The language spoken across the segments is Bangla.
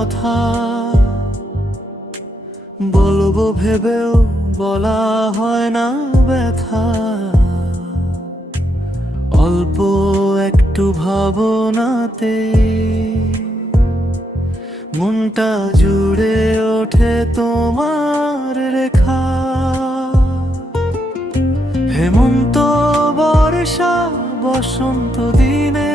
কথা বলবো ভেবেও বলা হয় না ব্যথা। অল্প একটু ভাবনাতে মনটা জুড়ে ওঠে তোমার রেখা। হেমন্ত বর্ষা বসন্ত দিনে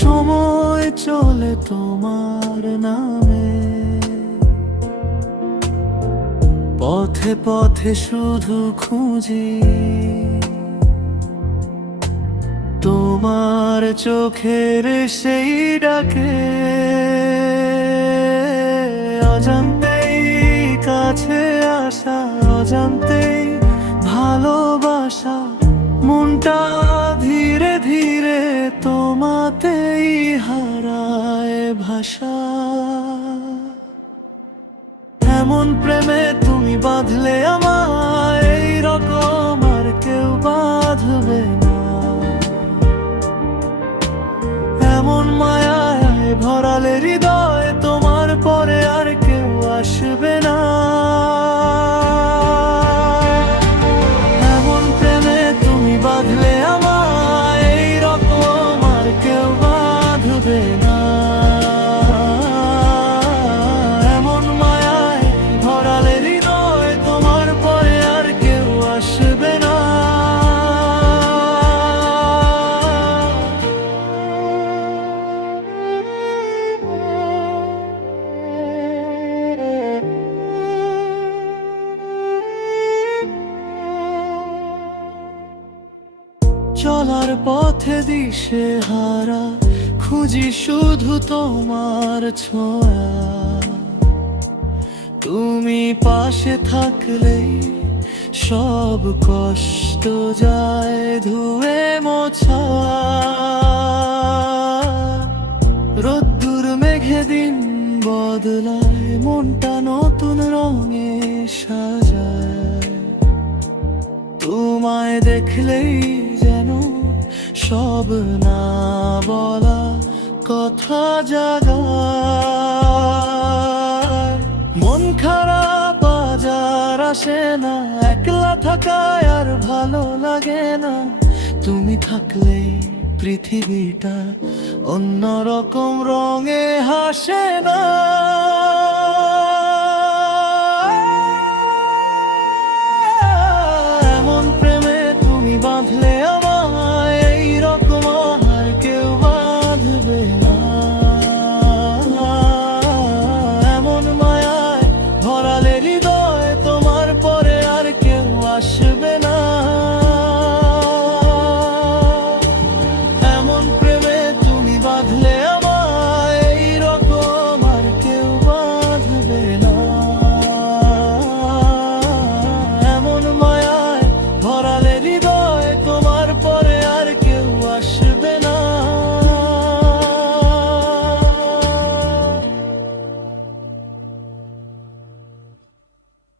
সময় চলে তোমার নামে। পথে পথে শুধু খুঁজি তোমার চোখের সেই ডাকে। অজান্তেই কাছে আসা, অজান্তেই ভালোবাসা, মনটা ধীরে ধীরে তোমাতেই হারায় ভাষা। এমন প্রেমে তুমি বাঁধলে আমায়, এই রকম আর কেউ বাঁধবে না। এমন মায়ায় ভরালে হৃদয়, তোমার পরে আর কেউ আসবে না। এমন প্রেমে তুমি বাঁধলে আমায়, এই রকম আর কেউ বাঁধবে না। এমন মায়ায় ভরালে হৃদয়, তোমার পরে আর কেউ আসবে না। চলার পথে দিশে হারা, খুঁজি শুধু তোমার ছোঁয়া। তুমি পাশে থাকলেই সব কষ্ট যায় ধুয়ে মোছা। রোদ্দুর মেঘে দিন বদলায়, মনটা নতুন রঙে সাজায়। তোমায় দেখলেই যেন সব না বলা কথা জাগায়। মন খারাপ আজ আর আসে না, একলা থাকায় আর ভালো লাগে না। তুমি থাকলে পৃথিবীটা অন্যরকম রঙে হাসে না।